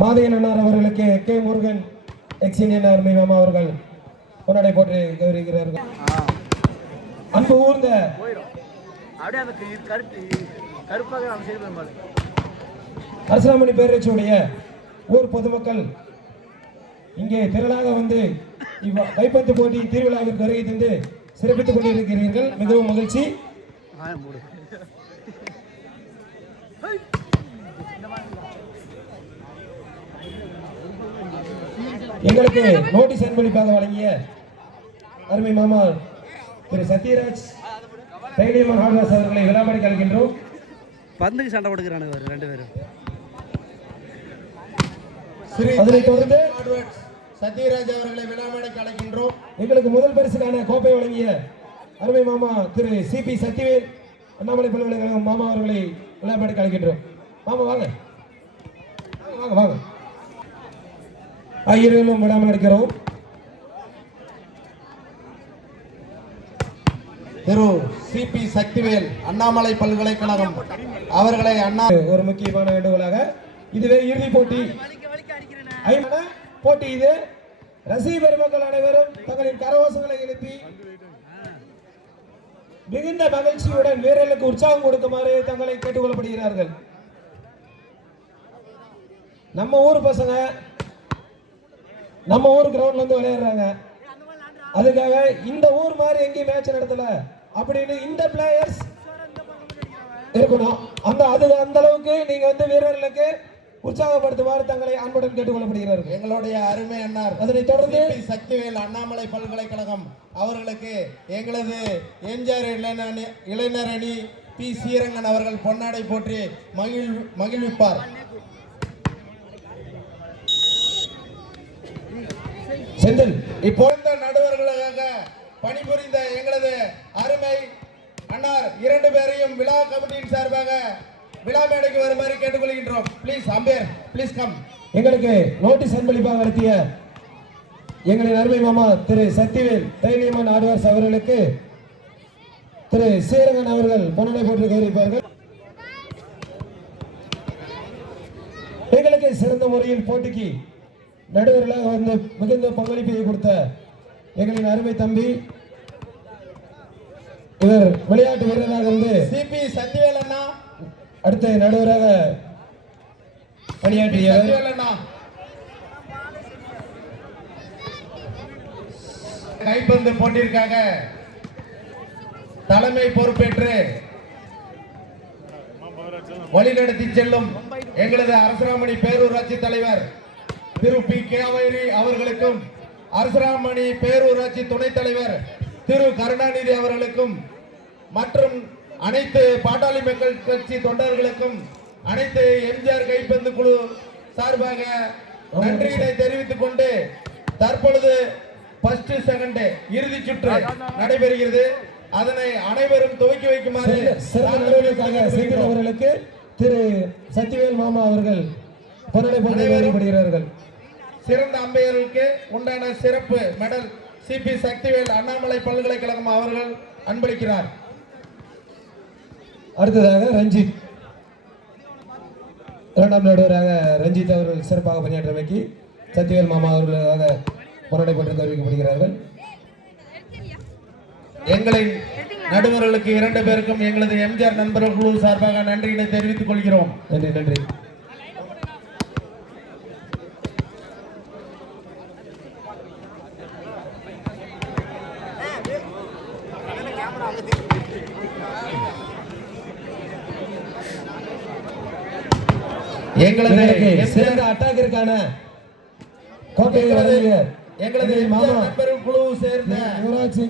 மாதையன் அண்ணார் அவர்களுக்கு கே முருகன் எக்ஸினியன் அருமை மாமா அவர்கள் கொண்டாடை போட்டு கௌரவிக்கிறார்கள். அன்பு ஊர்ந்த அரசாமணி பேரரசுடைய ஊர் பொதுமக்கள் இங்கே திரளாக வந்து கைப்பந்து போட்டி திருவிழாவிற்கு வருகை தந்து சிறப்பித்துக் கொண்டிருக்கிறீர்கள். மிகவும் மகிழ்ச்சி. எங்களுக்கு நோட்டீஸ் அன்பளிப்பாக வழங்கிய அருமை மாமா திரு சத்யராஜ் தைரியமான் ஹார்ட்வேர்ஸ் அவர்களை விழாமடை கலைக்கின்றோம். பந்துக்கு சண்டை கொடுக்கிறானுங்க ரெண்டு பேரும். அதனைத் தொடர்ந்து சத்யராஜ் அவர்களை விழாமடை கலைக்கின்றோம். எங்களுக்கு முதல் பரிசுக்கான கோப்பை வழங்கிய அருமை மாமா திரு சிபி சத்யவேல் அண்ணாமலை பல்கலைக்கழகம் மாமா அவர்களை விழாமடை கலைக்கின்றோம். மாமா வாங்க வாங்க வாங்க. ஐயர்களும் விடாமல் இருக்கிறோம். திரு சிபி சக்திவேல் அண்ணாமலை பல்கலைக்கழகம் அவர்களை ஒரு முக்கியமான வேண்டுகோளாக, இதுவே இறுதி போட்டி போட்டி. இது ரசிக பெருமக்கள் அனைவரும் தங்களின் கரகோஷங்களை எழுப்பி மிகுந்த மகிழ்ச்சியுடன் வீரர்களுக்கு உற்சாகம் கொடுக்குமாறு தங்களை கேட்டுக்கொள்ளப்படுகிறார்கள். நம்ம ஊர் பசங்க நம்ம ஊர் கிரவுண்ட்ல இருந்து விளையாடுறாங்க. அதுக்காக இந்த ஊர் மாதிரி எங்கேயும் மேட்ச் நடத்தல அப்படின்னு இந்த பிளேயர்ஸ் இருக்கணும். அந்த அளவுக்கு நீங்க வந்து வீரர்களுக்கு உற்சாகப்படுத்துமாறு தங்களை அன்புடன் கேட்டுக்கொள்ளப்படுகிறார்கள். எங்களுடைய அருமை அண்ணார் அதனைத் தொடர்ந்து சக்திவேல் அண்ணாமலை பல்கலைக்கழகம் அவர்களுக்கு எங்களது எம்ஜிஆர் இளைஞர் அணி பி ஸ்ரீரங்கன் அவர்கள் பொன்னாடை போற்றி மகிழ்விப்பார். செந்தில் இப்பொழுது நடுவர்களாக பணிபுரிந்த எங்களது அருமை அண்ணார் இரண்டு பேரையும் விழா கமிட்டியின் சார்பாக விழா மேடைக்கு வருமாறு கேட்டுக்கொள்கின்றோம். Please ampere please come. எங்களுக்கு நோட்டீஸ் அன்பளிப்பாக நடத்திய எங்களின் அருமை மாமா திரு சக்திவேல் தைரியமான் ஹார்ட்வேர்ஸ் அவர்களுக்கு திரு ஸ்ரீரங்கன் அவர்கள் பொன்னாடை போட்டு கௌரவிப்பார்கள். எங்களுக்கு சிறந்த முறையில் போட்டிக்கு நடுவர்களாக வந்து மிகுந்த பங்களிப்பை கொடுத்த எங்களின் அருமை தம்பி, இவர் விளையாட்டு வீரராக இருந்து சிபி சத்யவேல் அண்ணா அடுத்த நடுவராக பணியாற்றியவர். கைப்பந்து போட்டிற்காக தலைமை பொறுப்பேற்று வழிநடத்தி செல்லும் எங்களது அரசராமணி பேரூராட்சி தலைவர் திரு பி கேவரி அவர்களுக்கும், அரசராமணி பேரூராட்சி துணைத் தலைவர் திரு கருணாநிதி அவர்களுக்கும் மற்றும் அனைத்து பாட்டாளி மக்கள் கட்சி தொண்டர்களுக்கும் அனைத்து எம்ஜிஆர் கைப்பந்து குழு சார்பாக நன்றியினை தெரிவித்துக் கொண்டு தற்பொழுது ஃபர்ஸ்ட் செகண்ட் இறுதி சுற்று நடைபெறுகிறது. அதனை அனைவரும் துவக்கி வைக்குமாறு அவர்களுக்கு திரு சத்யவேல் மாமா அவர்கள் பொன்னாடை போட்டு வருகிறார்கள். சிறந்த அம்பையர்களுக்கு உண்டான சிறப்பு மெடல் சிபி சக்திவேல் அண்ணாமலை பல்கலைக்கழகம் அவர்கள் அன்பளிக்கிறார். அடுத்ததாக ரஞ்சித், இரண்டாம் நடுவராக ரஞ்சித் அவர்கள் சிறப்பாக பணியாற்றமைக்கு சத்யவேல் மாமா அவர்களாக பொன்னாடை போட்டு கௌரவிக்கப்படுகிறார்கள். எங்களின் நடுவர்களுக்கு இரண்டு பேருக்கும் எங்களது எம்ஜிஆர் நண்பர்கள் குழு சார்பாக நன்றியினை தெரிவித்துக் கொள்கிறோம். நன்றி நன்றி. எங்களது சிறந்த அட்டாக்கிற்கான கோட்டையை வழங்கிய எங்களது மாமா நண்பர்கள் குழு சேர்ந்த யுவராஜ்